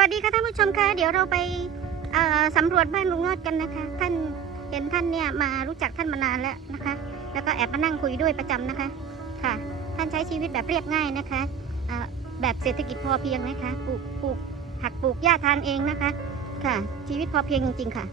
วัสดีค่ะท่านผู้ชมคะเดี๋ยวเราไปสำรวจบ้านลุงนอดกันนะคะ ท่านเห็นท่านเนี่ยมารู้จักท่านมานานแล้วนะคะ แล้วก็แอบมานั่งคุยด้วยประจำนะคะค่ะ ท่านใช้ชีวิตแบบเรียบง่ายนะคะแบบเศรษฐกิจพอเพียงนะคะปลูกปลูกผักปลูกหญ้าทานเองนะคะ ค่ะ ชีวิตพอเพียงจริง ๆ ค่ะ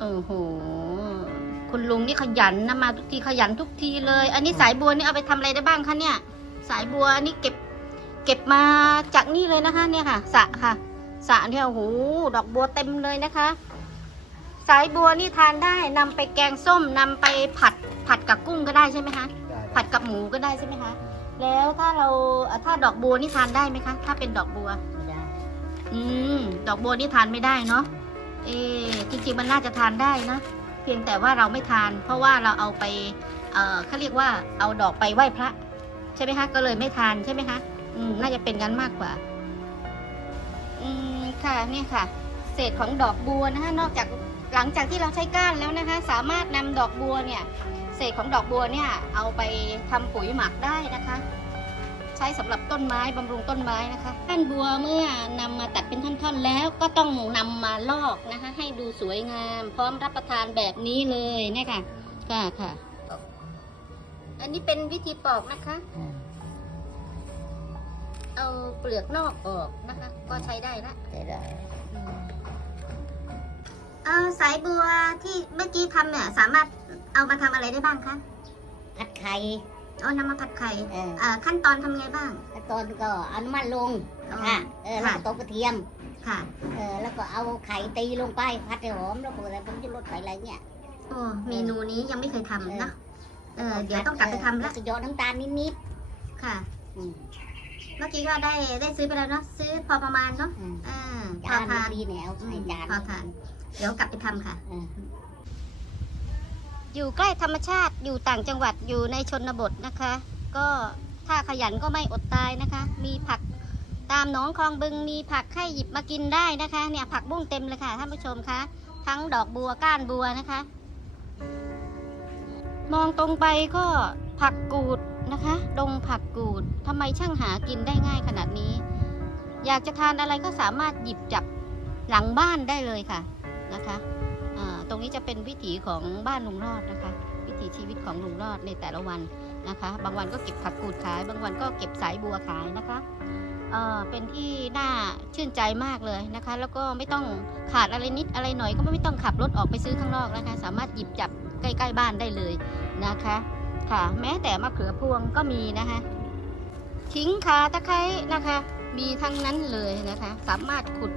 โอ้โห คุณลุงนี่ขยันนะมาทุกทีขยันทุกทีเลย อันนี้สายบัวนี่เอาไปทำอะไรได้บ้างคะเนี่ย สายบัวนี่เก็บ เก็บมาจากนี่เลยนะคะ เนี่ยค่ะสระค่ะสระเนี่ยโอ้โหดอกบัวเต็มเลยนะคะ สายบัวนี่ทานได้นำไปแกงส้มนำไปผัดผัดกับกุ้งก็ได้ใช่ไหมคะ ได้ผัดกับหมูก็ได้ใช่ไหมคะ แล้วถ้าเราเอ่อถ้าดอกบัวนี่ทานได้ไหมคะ ถ้าเป็นดอกบัว ไม่ได้ อืม ดอกบัวนี่ทานไม่ได้เนาะ เอจริงๆมันน่าจะทานได้นะ เพียงแต่ว่าเราไม่ทาน เพราะว่าเราเอาไปเออเขาเรียกว่าเอาดอกไปไหว้พระ ใช่ไหมคะ ก็เลยไม่ทานใช่ไหมคะอืมน่าจะเป็นงั้นมากกว่า อืมค่ะนี่ค่ะ เศษของดอกบัวนะคะ นอกจากหลังจากที่เราใช้ก้านแล้วนะคะ สามารถนำดอกบัวเนี่ย เศษของดอกบัวเนี่ย เอาไปทำปุ๋ยหมักได้นะคะ ใช้สำหรับต้นไม้บำรุงต้นไม้นะคะก้านบัวเมื่อนำมาตัดเป็นท่อนๆ แล้วก็ต้องนำมาลอกนะคะ ให้ดูสวยงาม พร้อมรับประทานแบบนี้เลยเนี่ยค่ะค่ะค่ะ อันนี้เป็นวิธีปอกนะคะอืมเอาเปลือกนอกออกนะคะ ก็ใช้ได้ละได้ได้เอาสายบัวที่เมื่อกี้ทำเนี่ยสามารถเอามาทำอะไรได้บ้างคะผัดไข่ เอานำมาผัดไข่เอออ่าขั้นตอนทำไงบ้างแล้วตอนก็เอาน้ำมันลงอ๋อ ค่ะเออแล้วค่ะก็ตบกระเทียมค่ะ เออแล้วก็เอาไข่ตีลงไปผัดให้หอมแล้วก็อะไรผมจะลดไข่อะไรเนี่ยโอ้เมนูนี้ยังไม่เคยทำนะเออแล้เดี๋ยวต้องกลับไปทำแล้ละวก็หยอดน้ำตาลนิดค่ะ ๆอืมเมื่อกี้ก็ได้ได้ซื้อไปแล้วเนาะซื้อพอประมาณเนาะอืมอ่าพอจานทานดีๆเนี่ยเอาอืใส่มจานพอทานเดี๋ยวกลับไปทำค่ะ เออ อยู่ใกล้ธรรมชาติอยู่ต่างจังหวัดอยู่ในชนบทนะคะ ก็ถ้าขยันก็ไม่อดตายนะคะ มีผักตามหนองคลองบึงมีผักให้หยิบมากินได้นะคะเนี่ยผักบุ้งเต็มเลยค่ะท่านผู้ชมคะทั้งดอกบัวก้านบัวนะคะ มองตรงไปก็ผักกูดนะคะ ดงผักกูดทำไมช่างหากินได้ง่ายขนาดนี้ อยากจะทานอะไรก็สามารถหยิบจับหลังบ้านได้เลยค่ะนะคะ ตรงนี้จะเป็นวิถีของบ้านลุงรอดนะคะ วิถีชีวิตของลุงรอดในแต่ละวันนะคะ บางวันก็เก็บผักกูดขาย บางวันก็เก็บสายบัวขายนะคะเออเป็นที่น่าชื่นใจมากเลยนะคะ แล้วก็ไม่ต้องขาดอะไรนิดอะไรหน่อยก็ไม่ต้องขับรถออกไปซื้อข้างนอกนะคะ สามารถหยิบจับใกล้ๆบ้านได้เลยนะคะ ค่ะ แม้แต่มะเขือพวงก็มีนะคะทิ้งขาตะไคร้นะคะ มีทั้งนั้นเลยนะคะ สามารถขุด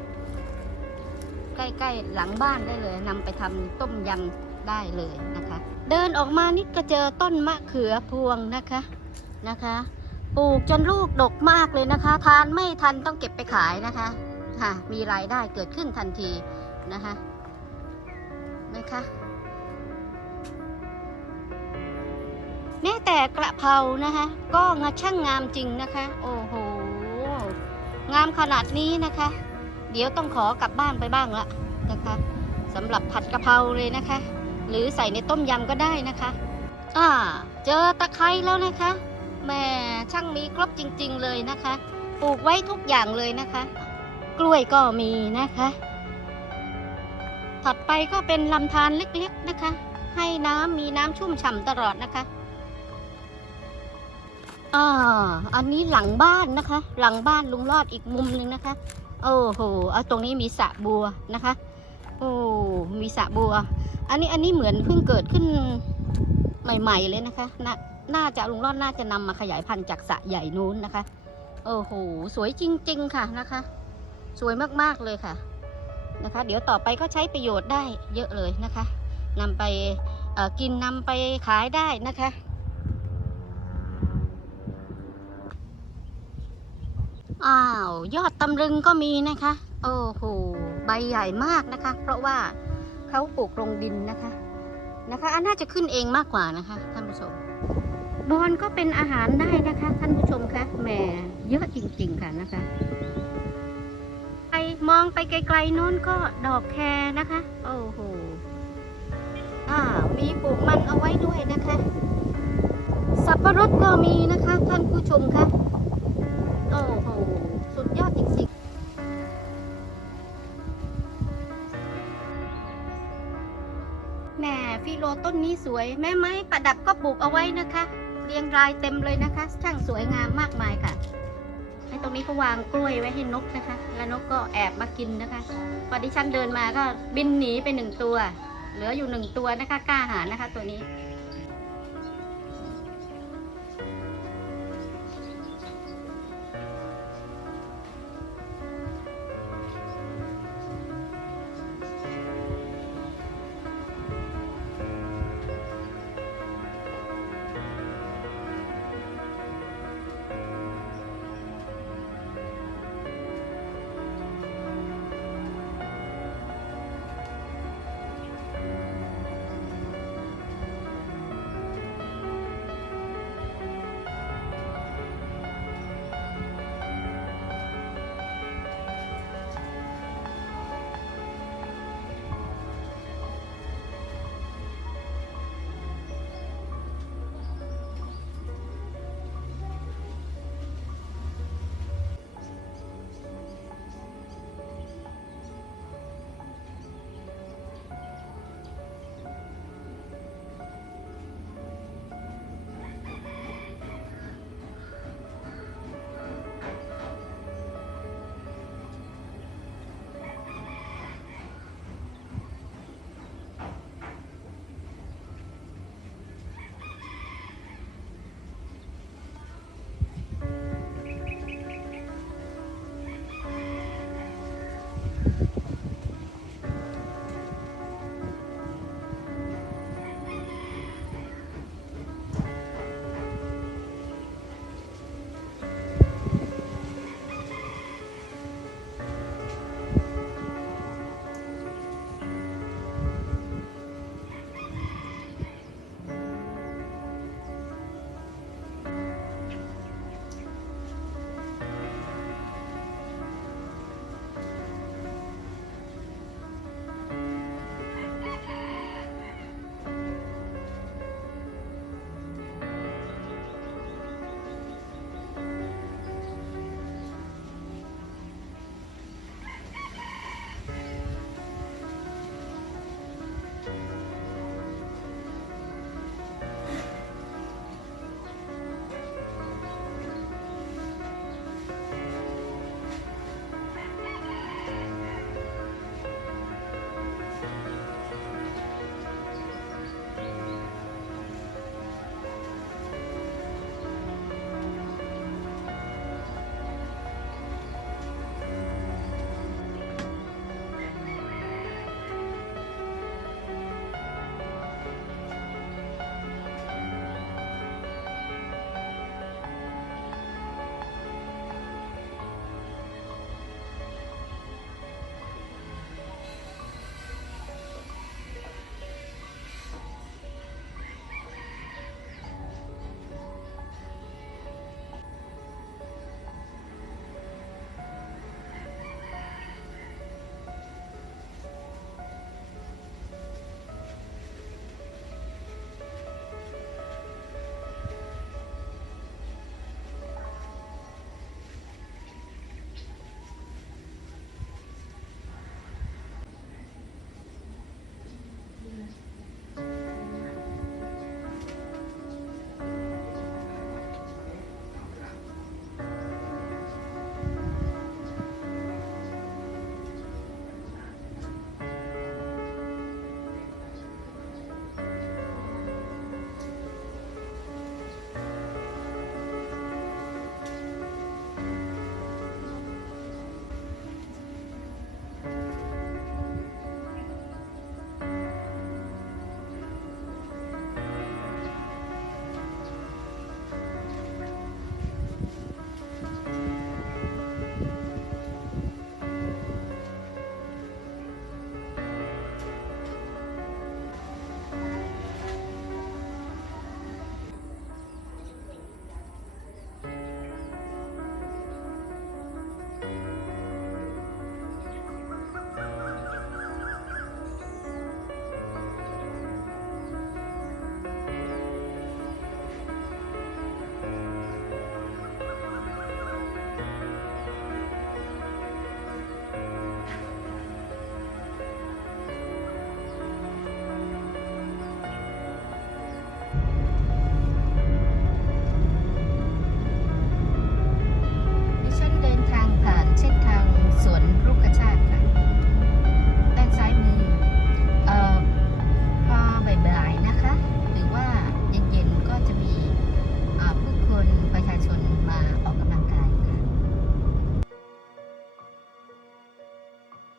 ใกล้ๆหลังบ้านได้เลยนำไปทำต้มยำได้เลยนะคะ เดินออกมานิดก็เจอต้นมะเขือพวงนะคะนะคะ ปลูกจนลูกดกมากเลยนะคะ ทานไม่ทันต้องเก็บไปขายนะคะค่ะมีรายได้เกิดขึ้นทันทีนะคะนะคะแม้แต่กระเพรานะคะ ก็งาช่างงามจริงนะคะ โอ้โห งามขนาดนี้นะคะ เดี๋ยวต้องขอกลับบ้านไปบ้างละนะคะสำหรับผัดกะเพราเลยนะคะ หรือใส่ในต้มยำก็ได้นะคะอ่าเจอตะไคร้แล้วนะคะแม่ช่างมีครบจริง ๆเลยนะคะ ปลูกไว้ทุกอย่างเลยนะคะ กล้วยก็มีนะคะ ถัดไปก็เป็นลำธารเล็กๆนะคะ ให้น้ำมีน้ำชุ่มฉ่ำตลอดนะคะอ่าอันนี้หลังบ้านนะคะ หลังบ้านลุงรอดอีกมุมหนึ่งนะคะ โอ้โหเอาตรงนี้มีสระบัวนะคะ โอ้ มีสระบัว อันนี้อันนี้เหมือนเพิ่งเกิดขึ้นใหม่ ๆ เลยนะคะนาน่าจะลุงรอดน่าจะนำมาขยายพันธุ์จากสระใหญ่นู้นนะคะ โอ้โห สวยจริง ๆ ค่ะนะคะ สวยมากๆเลยค่ะนะคะ เดี๋ยวต่อไปก็ใช้ประโยชน์ได้เยอะเลยนะคะนำไปกินนำไปขายได้นะคะ อ้าว ยอดตำลึงก็มีนะคะ โอ้โห ใบใหญ่มากนะคะ เพราะว่าเขาปลูกลงดินนะคะ นะคะ อันน่าจะขึ้นเองมากกว่านะคะท่านผู้ชม บอนก็เป็นอาหารได้นะคะ ท่านผู้ชมคะ แหม เยอะจริงๆค่ะนะคะไปมองไปไกลๆโน้นก็ดอกแครนะคะ โอ้โห อ่า มีปลูกมันเอาไว้ด้วยนะคะ สับปะรดก็มีนะคะ ท่านผู้ชมคะ โอ้โห สุดยอดจริงๆแหมฟิโลต้นนี้สวยแม่ไม้ประดับก็ปลูกเอาไว้นะคะ เรียงรายเต็มเลยนะคะ ช่างสวยงามมากมายค่ะให้ตรงนี้ก็วางกล้วยไว้ให้นกนะคะ แล้วนกก็แอบมากินนะคะพอดิฉันเดินมาก็บินหนีไปหนึ่งตัว เหลืออยู่หนึ่งตัวนะคะกล้าหาญนะคะ ตัวนี้